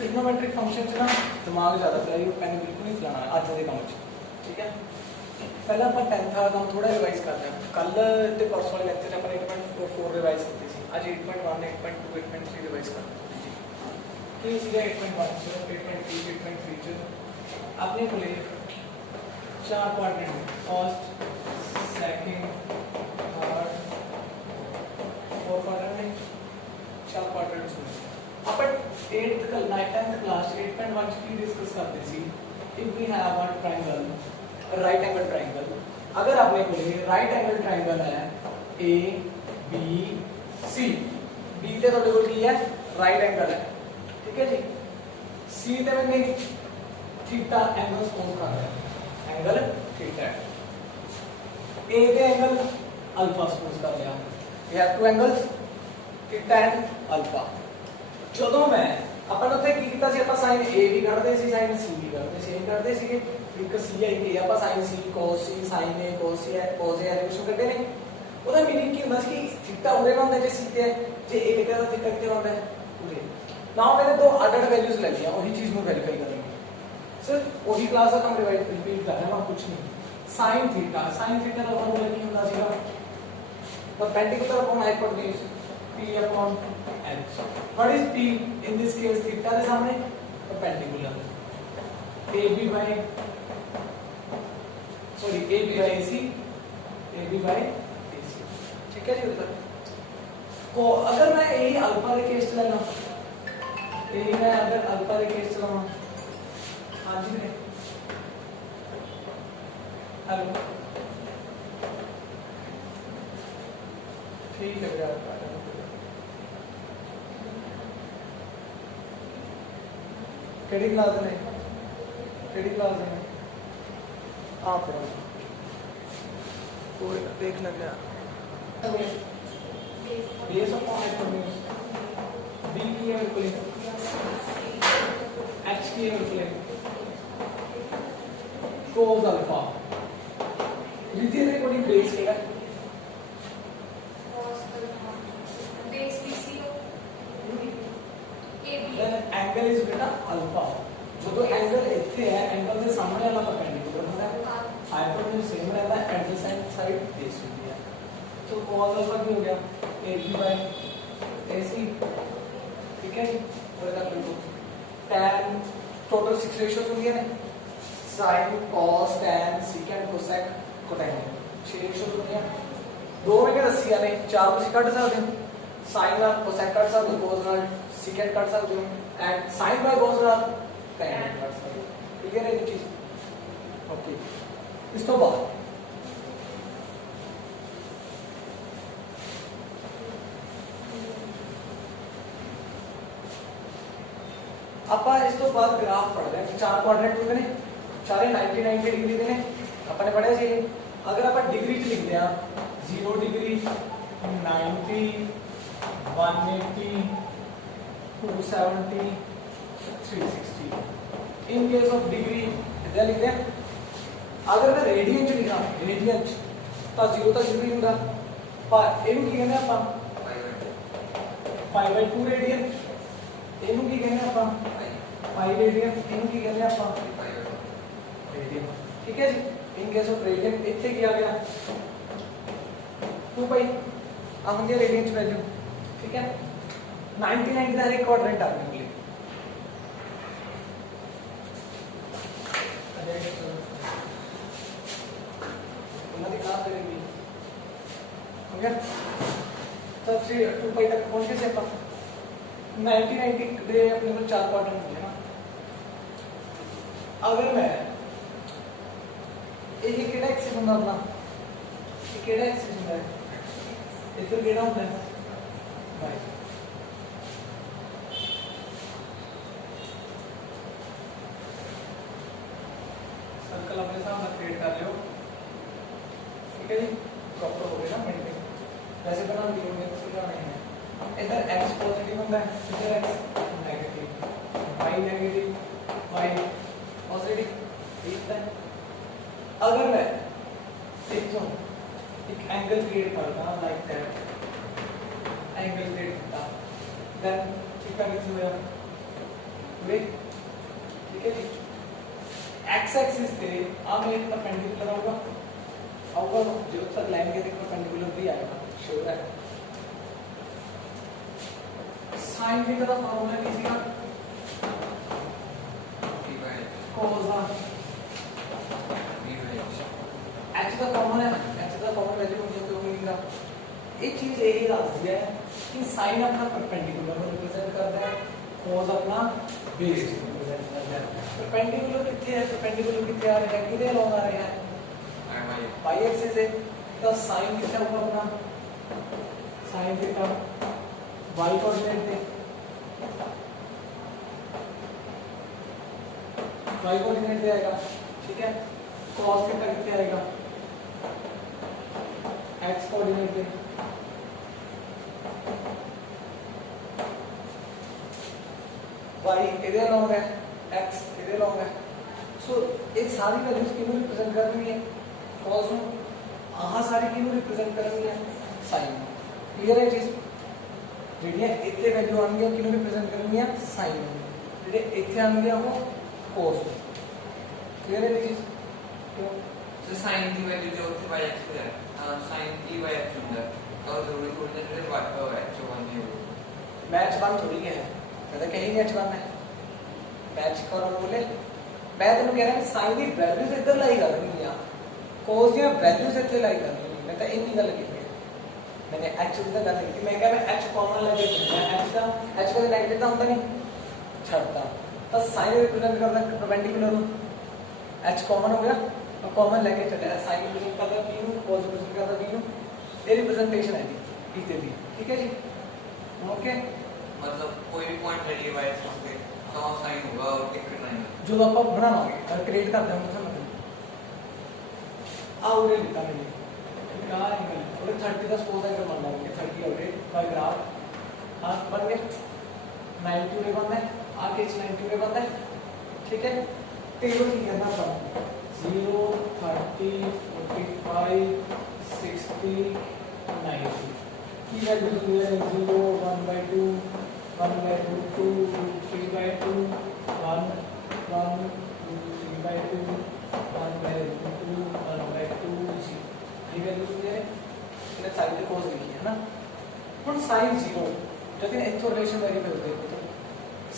Trigonometric function च ना दिमाग ज़्यादा चाहिए, पेन बिल्कुल नहीं चलाना अज के काम ठीक है। पहले आप 10th का काम थोड़ा रिवाइज करते हैं। कल तो परसों वाले लेक्चर अपन 8.4 रिवाइज की थी, अज 8.1 8.2 8.3 रिवाइज करते हैं कि सीधा 8.1 8.3 8.3 आपने बोले 4 quadrant first second third 4 quadrant 4 quadrants में अपन 8th 10th क्लास 8.1 की डिस्कस करते see if we have a triangle right angle triangle. अगर आपने बोले राइट एंगल ट्रायंगल है ए बी सी, बी ते ਤੁਹਾਡੇ ਕੋਲ ਕੀ ਹੈ राइट एंगल है ठीक है जी, सी ते मैंने थीटा एंगल सपोज कर रहा है एंगल थीटा है, ए ते एंगल अल्फा सपोज कर लिया, we have two angles theta and alpha. ਜਦੋਂ मैं अपन ਉੱਥੇ ਕੀ ਕੀਤਾ ਸੀ, ਆਪਾਂ sin a ਵੀ ਕੱਢਦੇ ਸੀ sin c ਵੀ ਕੱਢਦੇ ਸੀ, ਇਹ ਕੱਢਦੇ ਸੀਗੇ ਇੱਕ c ਹੈ ਇੱਕ ਆਪਾਂ sin c cos c sin a cos c cos a elevation ਕੱਢੇ ਨੇ। ਉਹਦਾ ਮੀਨਿੰਗ ਕੀ ਹੁੰਦਾ ਸੀ ਕਿ ਥੀਟਾ ਉਰੇ ਹੁੰਦਾ ਜੇ c ਤੇ ਜੇ a ਕਿਤੇ ਦਾ ਥੀਟਾ ਕਿਤੇ ਹੁੰਦਾ ਉਰੇ। ਨਾਓ मैंने दो अडड वैल्यूज ले लिया, वही चीज ਨੂੰ वेरीफाई करेंगे सिर्फ वही क्लास का हम रिपीट कर रहे हैं कुछ नहीं। sin थीटा का फॉर्मूला ਕੀ ਹੁੰਦਾ ਸੀਗਾ perpendicular upon hypotenuse p upon h। What is p in this case theta के सामने perpendicular ab by sorry ab by ac ठीक है जी। उधर को अगर मैं यही अल्फा के केस चलाना, यही मैं अगर अल्फा के केस चलाऊं, हाँ जी मेरे हेलो ठीक है यार केडी क्लास में आप कोई देख लग गया बेस ऑफ हाइपोटेन्यूज b की है बिल्कुल h की है बिल्कुल cos अल्फा द्वितीय रे कोई बेस क्या है cos alpha base BCO AB angle is बेटा अल्फा, जो तो एंगल इथे है एंगल से सामने वाला परपेंडिकुलर होता है, हाइपोटेन्यूज सेम रहता है, एडजेसेंट साइड बेस होती है। तो cos अल्फा की हो गया AB by AC ठीक है। और इधर बिल्कुल tan टोटल 6 रेशियोज होंगे ना, sin cos tan secant cosec cotangent 6 ratios होंगे। दो में क्या दसी यानी 4 को काट सकते हो, sin ਨਾਲ cosec ਕੱਢ ਸਕਦੇ ਹੋ, cos ਨਾਲ secant ਕੱਢ ਸਕਦੇ ਹੋ एंड sin by cos ਨਾਲ tan ਕੱਢ ਸਕਦੇ ਹੋ। ठीक है ना ये चीज ओके। इस तो बाद ਆਪਾਂ ਇਸ ਤੋਂ ਬਾਅਦ ग्राफ पढ़ रहे हैं। चार क्वाड्रेंट होते हैं, चारे 90 90 डिग्री ਦੇ ਨੇ। ਆਪਾਂ ਨੇ ਪੜਿਆ ਸੀ अगर ਆਪਾਂ डिग्री ਚ लिखते हैं 0 degree 90 180 270 360 in case of degree इधर लिखते हैं। अगर मैं रेडियन च लिखा रेडियन तो 0 तो 0 ही होगा, पर ਇਹਨੂੰ ਕੀ ਕਹਿੰਦੇ ਆਪਾਂ पाई बाय 2 रेडियन, ਇਹਨੂੰ ਕੀ ਕਹਿੰਦੇ ਆਪਾਂ पाई रेडियन, ਇਹਨੂੰ ਕੀ ਕਹਿੰਦੇ ਆਪਾਂ रेडियन ठीक है जी। इन केस ऑफ रेडियन ਇੱਥੇ ਕੀ ਆ ਗਿਆ 2 पाई आ ਹੁੰਦੀ ਹੈ रेडियन च वैल्यू ठीक है। 90 90 ਦਾ एक क्वाड्रेंट आपने लिए उन्होंने क्लास करेंगे हो गया। तो 2 पाई तक पहुंच गए अपन 90 90 दे अपने को 4 क्वाड्रेंट मिले ना। अगर मैं ये केड़ा एक्सिस होता अपना, ये केड़ा एक्सिस होता है इधर केड़ा होता है भाई सर्कल अपने सामने क्रिएट कर लियो ठीक है जी। प्रॉपर हो गया ना मेंटेन वैसे बना लियो मैं सीधा नहीं है। इधर x पॉजिटिव होता है, इधर x negative, y negative y positive ठीक है। अगर मैं देखो एक एंगल क्रिएट करता हूं लाइक दैट, एंगल क्रिएट करता देन थीटा कितना होगा पूरे, ठीक है जी। एक्स एक्सिस से आप एक परपेंडिकुलर आऊगा जो तक लाइन के परपेंडिकुलर भी आएगा, श्योर है। साइन थीटा का फॉर्मूला किसी का cos h का कॉमन है, h का कॉमन वैल्यू मुझे तो मिलेगा। एक चीज यही याद दिया है कि साइन अपना परपेंडिकुलर को रिप्रेजेंट करता है, cos अपना बेस रिप्रेजेंट करता है। परपेंडिकुलर कितने है, परपेंडिकुलर कितने आ रहे हैं, कितने लॉन्ग आ रहे हैं y एक्सिस है, तो साइन कितना होगा अपना, साइन थीटा y कोऑर्डिनेट पे, y कोऑर्डिनेट पे आएगा, ठीक है। cos थीटा कितने आएगा, x कोऑर्डिनेट पे, y इधर लॉन्ग है, x इधर लॉन्ग है। सो ये सारी वैल्यूज किनको रिप्रेजेंट करनी है, cos में, आहा सारी किनको रिप्रेजेंट करनी है, sin में। क्लियर है चीज, ਜਿਹੜੀ ਇੱਥੇ ਵੈਲਿਊ ਆਣਗੇ ਉਹ ਕਿਹਨੂੰ ਰਿਪਰੈਜ਼ੈਂਟ ਕਰਨੀ ਹੈ, sin ਨੂੰ, ਜਿਹੜੇ ਇੱਥੇ ਆਣਗੇ ਉਹ cos ਨੂੰ। ਕਲੀਅਰ ਹੈ ਚੀਜ਼, ਕਿਉਂ सो sin की वैल्यू जो होती है y पे है, sin की y x ਹੁੰਦਾ ਤਾਂ ਉਹ ਜ਼ਰੂਰੀ ਥੋੜੀ ਨਾ ਜਿਹੜੇ y x 1 ਨਹੀਂ ਹੋਊ। मैच वन थोड़ी है, मैं तो कहीं एच वन है, मैच करो बोले। मैं तेन कह रहा साइन की वैल्यूज इधर लाई करनी है, cos दी वैल्यूज इतने लाई करनी है। मैं तो इन्नी गल की, मैंने h की गल की, मैं कह मैं h कॉमन लेके चलना, h का नेगेटिव तो होता नहीं छड़ता, तो साइन रिप्रेजेंट करता है परपेंडिकुलर में, h कॉमन हो गया और कॉमन लेके चले, साइन रिप्रेजेंट करता है p ਨੂੰ, cos रिप्रेजेंट करता है p ਨੂੰ, ये रिप्रेजेंटेशन है जी p दी, ठीक है जी। ओके, मतलब कोई भी पॉइंट है y एक्सिस पे तो sin होगा और एक नहीं जो आप बनावांगे क्रिएट करते हैं मतलब आउरे लिखा मैंने कहा एंगल और 30 का सपोज एंगल मान लेंगे, 30 आउरे बाय ग्राफ हां बन गया, 90 रे बनना है, आगे 90 रे बनना है, ठीक है। टेबल की करना पड़ेगा 0 30 45 60 90 की वैल्यू जो है 0 1/2 1/2 2 3/2 1 1 3/2 1/2 1/2 ये वैल्यू जो है इन्हें साइन के cos लिखी है ना। ਹੁਣ sin 0 जब इन इथो रिलेशन वेरीफाई होते हैं तो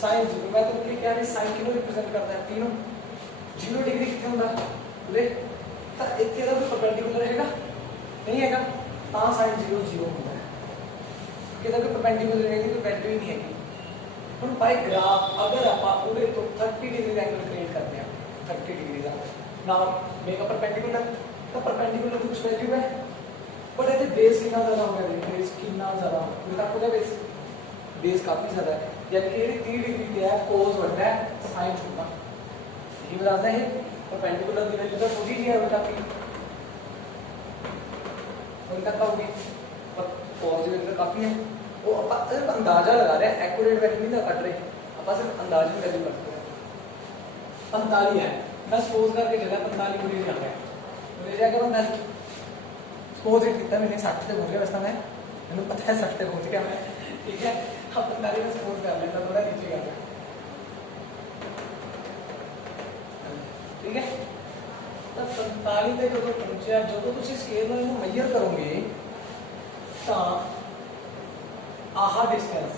sin 0 मैं तो क्या है sin किलो रिप्रेजेंट करता है तीनों 0 डिग्री कितने ਹੁੰਦਾ ਉਹਦੇ ਤਾਂ ਇੱਥੇ ਦਾ ਕੋਈ परपेंडिकुलर ਹੈਗਾ नहीं हैगा, ਤਾਂ sin 0 0 ਹੁੰਦਾ है, ਕਿਹਦਾ ਕੋਈ परपेंडिकुलर नहीं कोई वैल्यू ही नहीं हैगी। ਹੁਣ बाय ग्राफ अगर ਆਪਾਂ ਉਹਦੇ ਤੋਂ 30 डिग्री ਦਾ एंगल क्रिएट करते हैं, 30 degree the now make a perpendicular, तो परपेंडिकुलर की कुछ वैल्यू है बट ये बेस कितना ज्यादा हो गया, बेस कितना ज्यादा बेटा पूरा बेस काफी ज्यादा है, यानी कि ये 30 डिग्री पे है, cos बढ़ता है sin छोटा, यही बताता है परपेंडिकुलर की वैल्यू तो छोटी ही है बेटा की, और क्या होगी पर cos की वैल्यू काफी है, वो अपन सिर्फ अंदाजा लगा रहे हैं, एक्यूरेट वैल्यू नहीं काट रहे, अपन सिर्फ अंदाजे की वैल्यू करते हैं। 45 है, मैं सपोज करके चला 45 डिग्री आ गया, मुझे क्या करना है सपोज इट कितना मैंने 60 पे पहुंच गया, वैसे मैंने पता है 60 पे पहुंच गया मैं, ठीक है। अब 45 में सपोज कर लेता, थोड़ा नीचे कर लेता, ठीक है। तो 45 पे जो पहुंचा, जो तुम स्केल में इन्हें मेजर करोगे तो आहा डिस्टेंस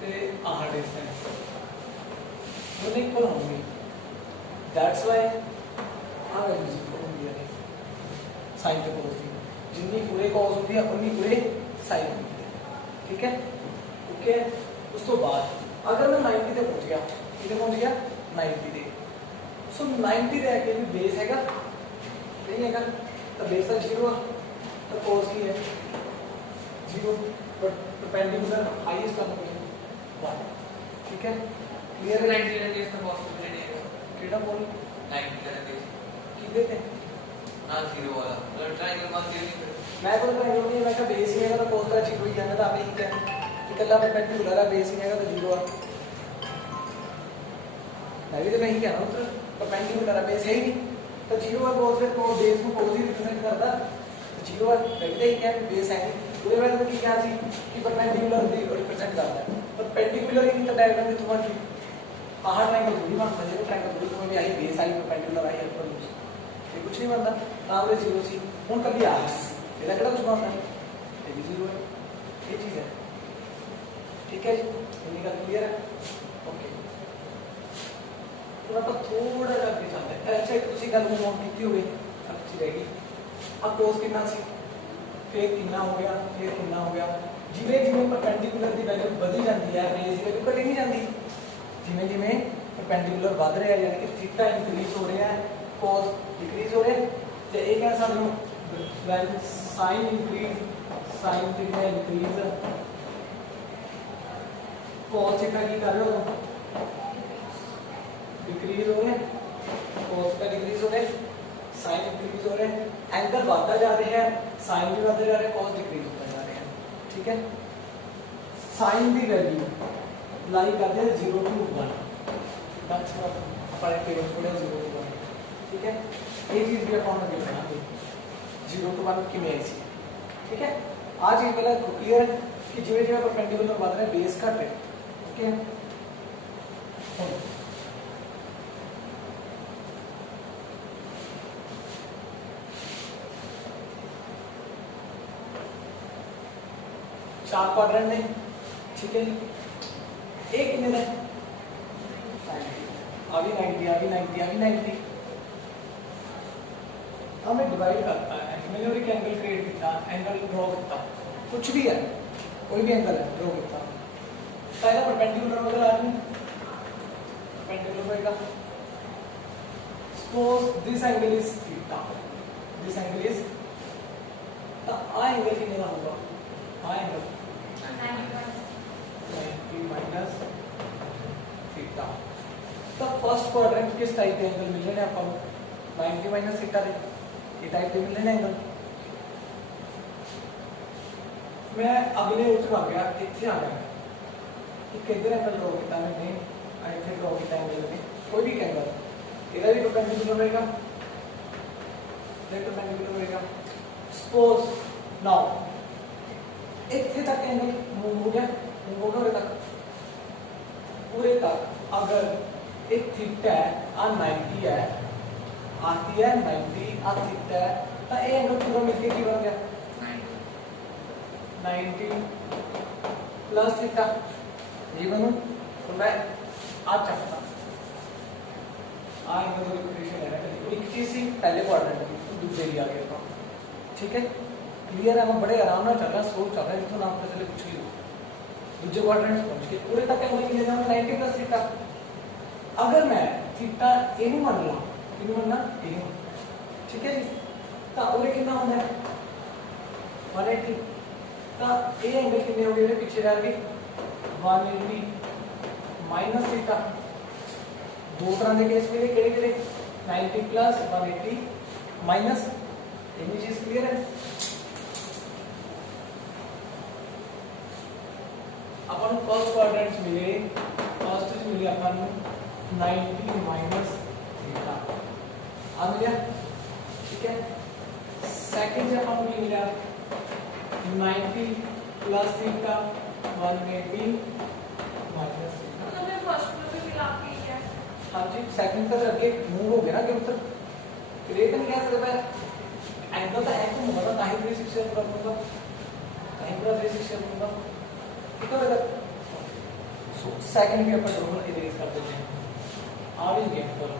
ते आहा डिस्टेंस दोनों इक्वल होंगे, दैट्स व्हाई आ वैल्यू इक्वल होंगी है साइन के cos की, जितनी पूरे cos होती है उतनी पूरे साइन होती है, ठीक है। ओके, उस तो बाद अगर मैं 90 पे पहुंच गया, कितने पहुंच गया 90 पे, सो 90 रह के भी बेस हैगा नहीं हैगा, तो बेस तो 0 है, तो cos की है 0 बट परपेंडिकुलर हाईएस्ट वाला है 1, ठीक है। क्लियर है, 90 डिग्री इसमें पॉसिबिलिटी है केड़ा बोल 90 डिग्री कितने थे ना 0 वाला, मतलब ट्रायंगल मान दिया नहीं, मैं तो ट्रायंगल नहीं, मैं का बेस ही है तो cos का 0 ही है ना, तो आप ही है कि कल्ला परपेंडिकुलर है, बेस ही है तो 0 है, मैं भी तो नहीं कह रहा हूं, तो परपेंडिकुलर है, बेस है ही नहीं तो 0 है, cos फिर को बेस को cos ही रिप्रेजेंट करता, तो 0 है, मैं भी तो ही क्या बेस है नहीं, पूरे में तो क्या चीज कि परपेंडिकुलर रिप्रेजेंट करता है, पर परपेंडिकुलर ही तो डायग्राम में तुम्हारा आह ट्रायंगल थोड़ी बन सकता है ट्रायंगल थोड़ी तुम्हें भी आई बेस आई परपेंडिकुलर आई हाइपोटेन्यूज ये कुछ नहीं बनता ना जीरो सी हूँ कभी आ ਇਹਦਾ ਕਿਹੜਾ ਕੁਝ ਬਣਦਾ ਹੈ ਇਹ ਵੀ ਜ਼ੀਰੋ ਹੈ ਇਹ ਚੀਜ਼ ਹੈ ਠੀਕ ਹੈ ਜੀ ਇੰਨੀ ਗੱਲ ਕਲੀਅਰ ਹੈ ਓਕੇ ਹੁਣ ਆਪਾਂ ਥੋੜਾ ਜਿਹਾ ਅੱਗੇ ਚੱਲਦੇ ਹਾਂ ਅੱਛਾ ਇੱਕ ਤੁਸੀਂ ਗੱਲ ਨੂੰ ਨੋਟ ਕੀਤੀ ਹੋਵੇ ਅੱਛੀ ਰਹੇਗੀ ਆ ਕੋਸ ਕਿੰਨਾ ਸੀ ਫਿਰ ਕਿੰਨਾ ਹੋ ਗਿਆ ਫਿਰ ਕਿੰਨਾ ਹੋ ਗਿਆ ਜਿਵੇਂ ਜਿਵੇਂ ਪਰਪੈਂਡੀਕੂਲਰ ਦੀ ਵੈਲਿਊ ਵਧੀ ਜਾਂਦੀ ਹੈ ਬੇਸ ਦੀ ਵੈਲਿਊ ਘਟੀ ਨਹੀਂ ਜਾਂਦੀ ਜਿਵੇਂ ਜਿਵੇਂ ਪਰਪੈਂਡੀਕੂਲਰ ਵਧ ਰਿਹਾ ਯਾਨੀ ਕਿ ਥੀਟਾ ਇਨਕਰੀਜ਼ ਹੋ ਰਿਹਾ ਹੈ ਕੋਸ ਡਿਕਰੀਜ਼ ਹੋ ਰਿਹਾ ਤੇ ਇਹ ਕਹਿੰਦਾ ਸਾਨੂੰ when sin increase sin theta increase cos theta की कर रहे हो डिक्रीज हो रहे cos theta डिक्रीज हो रहे sin इंक्रीज हो रहे एंगल बढ़ता जा रहा है sin भी बढ़ते जा रहे cos डिक्रीज होता जा रहा है ठीक है sin की वैल्यू लाई करते हैं 0 to 1 दैट्स व्हाट हमारे पेरेंट्स को 0 to 1 ठीक है ये चीज भी अपन लगे बनाएंगे 0 to 1 की में सी ठीक है आज ये पहला क्लियर है कि जिवे जिवे परपेंडिकुलर बढ़ रहा है बेस घट है ओके चार क्वाड्रेंट ने ठीक है एक कितने ने अभी 90 अभी 90 अभी 90 हमें डिवाइड करता है मैंने एक एंगल क्रिएट किया एंगल ड्रॉ किया कुछ भी है कोई भी एंगल है ड्रॉ किया पहला परपेंडिकुलर होगा आदमी परपेंडिकुलर होगा suppose this angle is theta this angle is तो आ एंगल कितना होगा आ एंगल 90 माइनस थीटा तो फर्स्ट क्वाड्रेंट किस टाइप के एंगल मिल रहे हैं आपको 90 माइनस थीटा दे ये टाइप के मिलने एंगल मैं अगले उठ आ गया इतने आ गया कि किधर एंगल ड्रॉ किया मैंने इतने ड्रॉ किया एंगल में कोई भी एंगल इधर भी परपेंडिकुलर रहेगा इधर परपेंडिकुलर रहेगा सपोज नाउ इतने तक एंगल मूव हो गया पूरे तक अगर एक थीटा है आ 90 है आती है 90 आ थीटा है तो ये एंगल पूरा मिलके की बन गया 90 प्लस थीटा ये बनू तो मैं आज चाहता आ एंगल की इक्वेशन है ना एक चीज ही पहले क्वाड्रेंट में तो दूसरे ही आ गया ठीक है क्लियर है हम बड़े आराम से चल रहा है सोच चल रहा है जितना नाम पता चले कुछ भी हो दूसरे क्वाड्रेंट पहुंच के पूरे तक एंगल की लेना 90 प्लस थीटा अगर मैं थीटा इनू मान ला इनू मानना इनू ठीक है जी तो उरे कितना होता है 180 तो ये एंगल कितने हो गए पीछे रह गए 180 माइनस थीटा दो तरह के केस मिले केड़े केड़े 90 प्लस 180 माइनस ये चीज क्लियर है अपन फर्स्ट क्वाड्रेंट मिले फर्स्ट मिले अपन 90 माइनस थीटा आ मिला ठीक है सेकंड से अपन को मिला 90 प्लस थीटा 180 माइनस थीटा तो मैं फर्स्ट में भी मिला के किया हां जी सेकंड तक आगे मूव हो गया ना कि मतलब क्रिएट नहीं कर सकता है एंगल तो है तो मतलब काहे 360 कर दूंगा काहे पूरा 360 दूंगा ठीक है बेटा सो सेकंड के अपन रोल इरेज कर देते हैं आ भी गया करो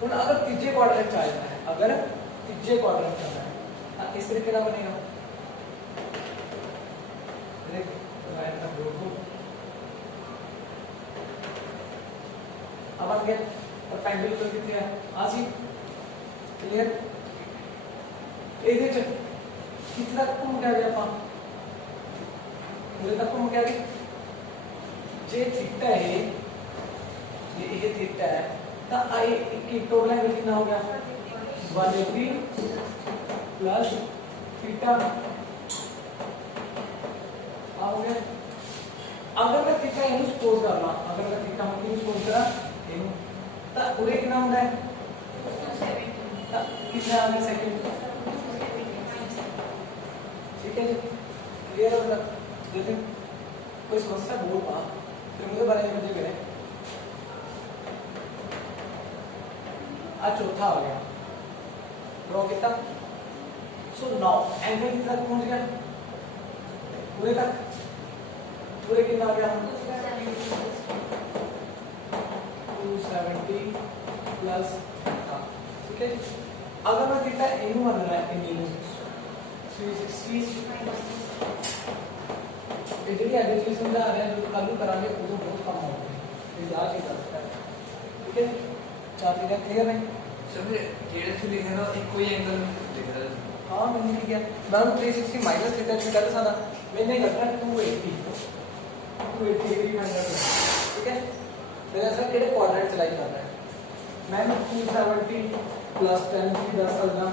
ਹੁਣ अगर तीजे क्वाड्रेंट चाहता है अगर तीजे क्वाड्रेंट चाहता है इस तरीके का बनेगा देख राइट का ग्रुप अब आ गया परपेंडिकुलर कितने है आसी क्लियर ਇਹਦੇ ਚ कितना तक घूम गया ਆਪਾਂ पूरे तक घूम गया जे थीटा है ये थीटा है तो आई की टोटल एंगल कितना हो गया 180 प्लस थीटा आ हो गया अगर मैं थीटा इनू सपोज कर ला अगर मैं थीटा इनू सपोज करा इनू तो पूरे कितना होता है 270 कितना आ गया सेकंड ठीक है जी क्लियर हो गया देखिए कोई समस्या बोल पा फिर मुझे बारे में मुझे करें। आज चौथा आ गया ड्रॉ कितना। सो नाउ एंगल कितना पहुंच गया पूरे तक, पूरे कितना आ गया 270 प्लस, ठीक है। अगर मैं कितना इनू बन रहा है इनू 360 ये जी एडिशन समझा रहे हैं जो चालू कराने को तो बहुत कम होते हैं ये याद ही कर सकता है, ठीक है। चार चीजें क्लियर है सर फिर जेड से लिखा था एक कोई एंगल लिख रहा था। हाँ मैंने लिख दिया मैं 360 माइनस थीटा से कर सादा मैंने करना 280 डिग्री फाइंड करना, ठीक है। मैंने ऐसा केड़े क्वाड्रेंट चलाई कर रहा है मैंने 270 प्लस 10 की 10 करना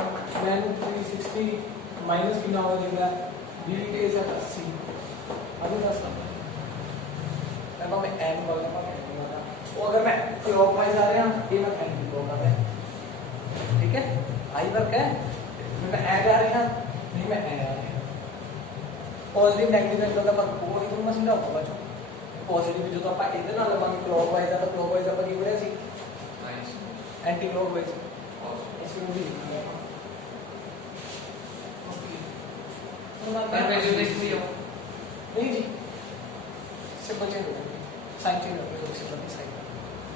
मैंने 360 माइनस कितना होगा लिख रहा है b इज 80 अभी 10 करना है मैं n वाला वो अगर मैं क्लॉकवाइज आ रहे हैं ये मैं एंटी क्लॉक है, ठीक है। आई वर्क है मैं ए आ रही हां नहीं मैं ए आ रही हां पॉजिटिव नेगेटिव एंगल का फर्क वो नहीं मैं समझाऊंगा बच्चों। पॉजिटिव जो तो आप इधर ना लगाएंगे क्लॉकवाइज है तो क्लॉकवाइज अपन की बढ़िया सी एंटी क्लॉकवाइज इसमें भी लिखना है ओके। तो मैं वैल्यू लिख दिया नहीं जी सिंपल चेंज हो गया साइन चेंज हो गया तो simple sign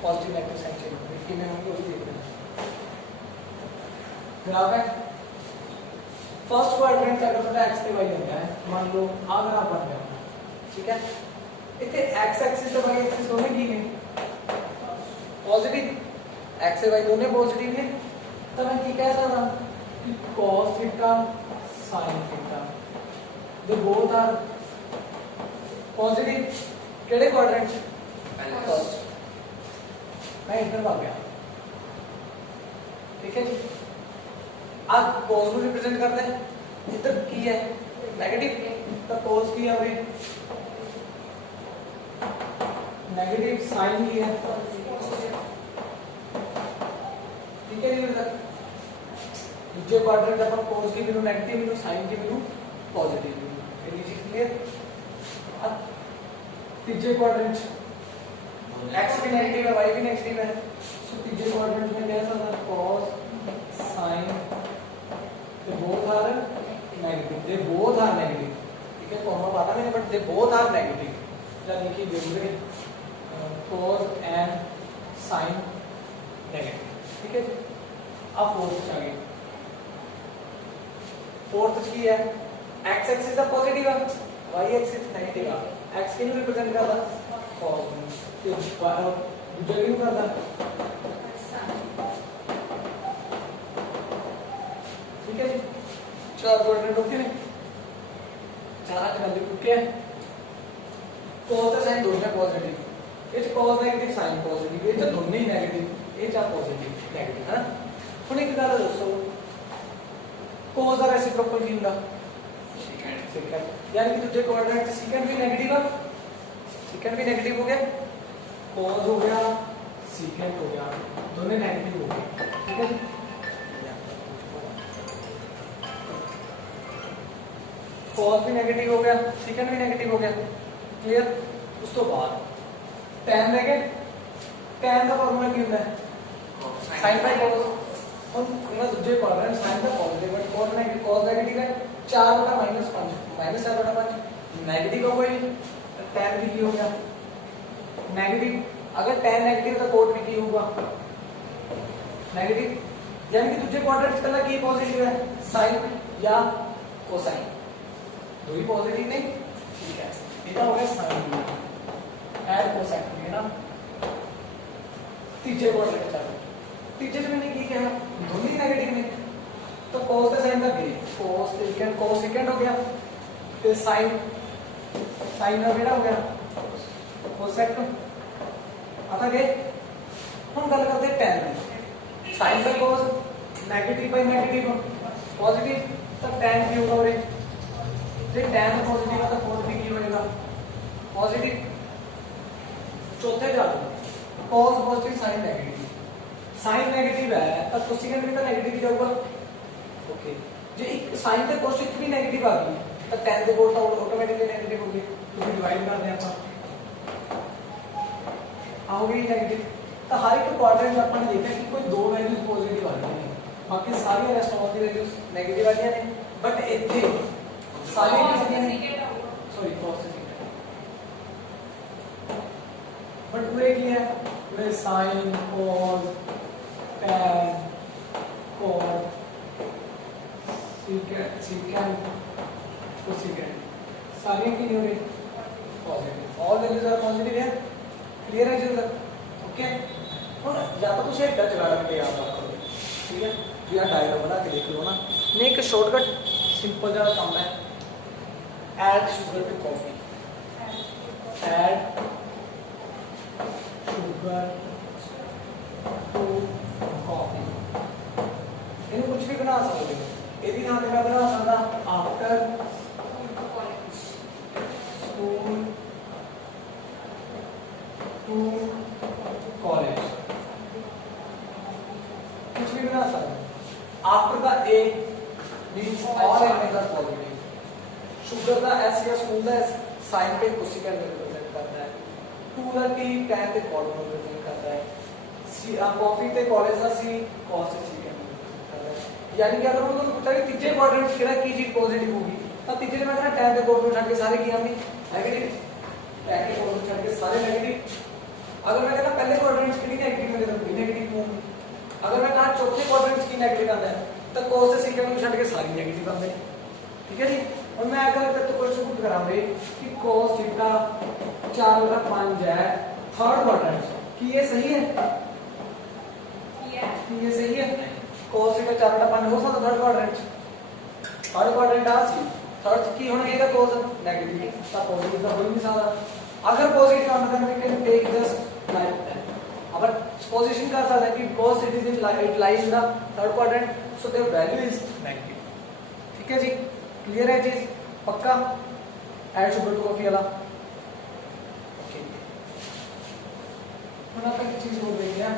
positive negative sign change हो गया कि मैं हमको भी देख रहे हैं ग्राफ है। फर्स्ट क्वाड्रेंट का अगर पता x ਤੇ y ਹੁੰਦਾ है मान लो आ ग्राफ बन गया, ठीक है। इतने x एक्सिस और y एक्सिस दोनों की हैं पॉजिटिव x से y दोनों पॉजिटिव हैं तो मैं की कह सकता हूं कि cos theta sin theta they both are positive केड़े क्वाड्रेंट फर्स्ट मैं इधर आ गया, ठीक है जी। अब cos को रिप्रेजेंट करते हैं इधर की है नेगेटिव तो cos की है भाई नेगेटिव sin की है, ठीक है जी। इधर दूसरे क्वाड्रेंट अपन cos की वैल्यू नेगेटिव वैल्यू sin की वैल्यू पॉजिटिव वैल्यू ये चीज क्लियर। अब तीसरे क्वाड्रेंट x भी नेगेटिव है y भी नेगेटिव है सो तीसरे क्वाड्रेंट में क्या है cos sin they both are negative ठीक है कॉमा आता नहीं but they both are negative यानी कि दोनों cos and sin negative, ठीक है। अब फोर्थ चाहिए फोर्थ की है x एक्सिस का पॉजिटिव है y एक्सिस नेगेटिव है x के लिए रिप्रेजेंट करता cos ये दूसरा क्यों करता ठीक है जी। चार क्वाड्रेंट ओके ने चार वैल्यू ओके है cos का साइन दोनों पॉजिटिव ये cos नेगेटिव साइन पॉजिटिव ये तो दोनों ही नेगेटिव ये चार पॉजिटिव नेगेटिव है ना। ਹੁਣ ਇੱਕ ਗੱਲ ਦੱਸੋ cos ਦਾ रेसिप्रोकल ਕੀ ਹੁੰਦਾ सेकंड यानी कि दूसरे क्वाड्रेंट से सेकंड भी नेगेटिव है सेकंड भी नेगेटिव हो गया cos हो गया सेकंड हो गया दोनों नेगेटिव हो गए, ठीक है। cos भी नेगेटिव हो गया सेकंड भी नेगेटिव हो गया क्लियर। उस तो बाद tan लेके tan का फार्मूला ਕੀ ਹੁੰਦਾ है sin बाय cos हम ना दूसरे क्वाड्रेंट sin का पॉजिटिव है cos नेगेटिव है 4/-5 -4/5 नेगेटिव हो गई tan भी की हो गया नेगेटिव अगर tan नेगेटिव तो कोट भी की होगा नेगेटिव यानी कि दूसरे क्वाड्रेंट का की पॉजिटिव है sin या कोसाइन दो ही पॉजिटिव नहीं, ठीक है। इतना हो गया sin ऐड कोसाइन है ना। तीसरे क्वाड्रेंट का तीसरे में मैंने की क्या दोनों ही नेगेटिव ने तो cos का साइन का cos सेकंड हो गया फिर sin का बेटा हो गया cosec आता गए। हम गल करते हैं tan sin का cos negative by negative positive तो tan की होगा और जे tan पॉजिटिव है तो cos भी की होगा पॉजिटिव। चौथे जाओ cos positive sin negative sine negative है तो कोसेकेंड भी तो नेगेटिव ही जाऊंगा ओके। जे एक साइन ते कोसेक भी नेगेटिव आ गई तो tan दे बोल तो ऑटोमेटिकली नेगेटिव हो गई तो डिवाइड कर दें आप आओगे नेगेटिव। तो हर एक क्वाड्रेंट में अपन ने देखा कि कोई दो वैल्यूज पॉजिटिव आ रही हैं, बाकी सारी rest of the values negative आ रही हैं। बट इतने सारी कितनी सॉरी cos बट पूरे की है पूरे sin cos tan cos secant cosecant सारी की हो रही positive, all values are positive है। क्लियर है जी सर? ओके ਹੁਣ ਜਾਂ ਤਾਂ ਤੁਸੀਂ ਇੱਦਾਂ ਚਲਾ ਕੇ ਯਾਦ ਰੱਖੋ, ਠੀਕ ਹੈ ਵੀ ਆ ਡਾਇਗਰਾਮ ਬਣਾ ਕੇ ਦੇਖ ਲਓ ਨਾ। ਨਹੀਂ ਇੱਕ ਸ਼ਾਰਟਕਟ ਸਿੰਪਲ ਜਿਹਾ ਕੰਮ ਹੈ, add sugar to coffee, add sugar to coffee. ਇਹਨੂੰ ਕੁਝ ਵੀ ਬਣਾ ਸਕਦੇ ਹੋ, ਇਹਦੀ ਥਾਂ ਤੇ ਮੈਂ ਬਣਾ ਸਕਦਾ ਆਫਟਰ ਸਕੂਲ टू कॉलेज, कुछ भी बना सकते। After the A means all elements are positive. Sugar the S या स्कूल द एस साइन पे कोसिकेंट रिप्रेजेंट करता है, टू द टी टैन ते कॉट रिप्रेजेंट करता है, सी कॉफी ते कॉलेज दा सी कॉस से सीकेंट रिप्रेजेंट करता है। यानी कि अगर मैं तुहानू पूछा कि तीजे क्वाड्रेंट किहड़ा की चीज पॉजिटिव होगी तो तीजे में कहना टैन ते कॉट को छड्ड के सारे की आंगे नेगेटिव, टैन के कॉट को छड्ड के सारे नेगेटिव। अगर मैं कहना पहले क्वाड्रेंट की नेगेटिव में तो कोई नेगेटिव होगी। अगर मैं कहा चौथे क्वाड्रेंट की नेगेटिव आता है तो cos से सेकंड को छੱਡ के सारी नेगेटिव आते हैं, ठीक है जी। और मैं अगर तो क्वेश्चन पुट कराऊंगे कि cos थीटा 4/5 है थर्ड क्वाड्रेंट कि ये सही है? कि ये सही है? cos थीटा 4/5 हो सकता थर्ड क्वाड्रेंट, थर्ड क्वाड्रेंट आ सी थर्ड की होना चाहिए cos नेगेटिव तो पॉजिटिव तो हो नहीं सकता। अगर पॉजिटिव आना है we can take just like that. अगर पोजीशन का ऐसा है कि cos it is in it lies in the third quadrant so their value is negative, ठीक है जी। क्लियर है चीज पक्का? ऐड शुगर टू कॉफी वाला ओके। ਹੁਣ ਆਪਾਂ एक चीज और देखते हैं,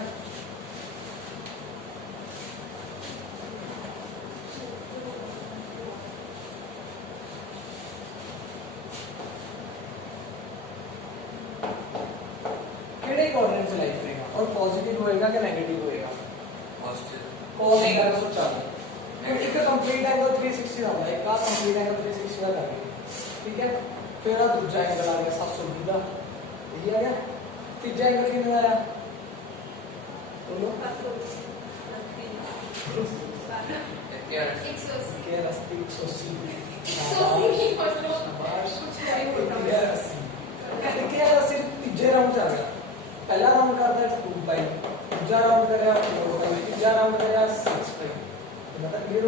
केड़े क्वाड्रेंट से लाइक करेगा और पॉजिटिव होएगा कि नेगेटिव होएगा? पॉजिटिव cos 140 एक कंप्लीट एंगल 360 आता है, एक का कंप्लीट एंगल 360 का लगेगा, ठीक है। फिर आ दूसरा एंगल आ गया 720 का, ये आ गया। तीसरा एंगल कितना आया बोलो? 180 तीजे राउंड आ गया। पहला राउंड करता है 2 पाई, दूसरा राउंड करेगा 4 पाई, तीसरा राउंड करेगा 6 पाई। मतलब ये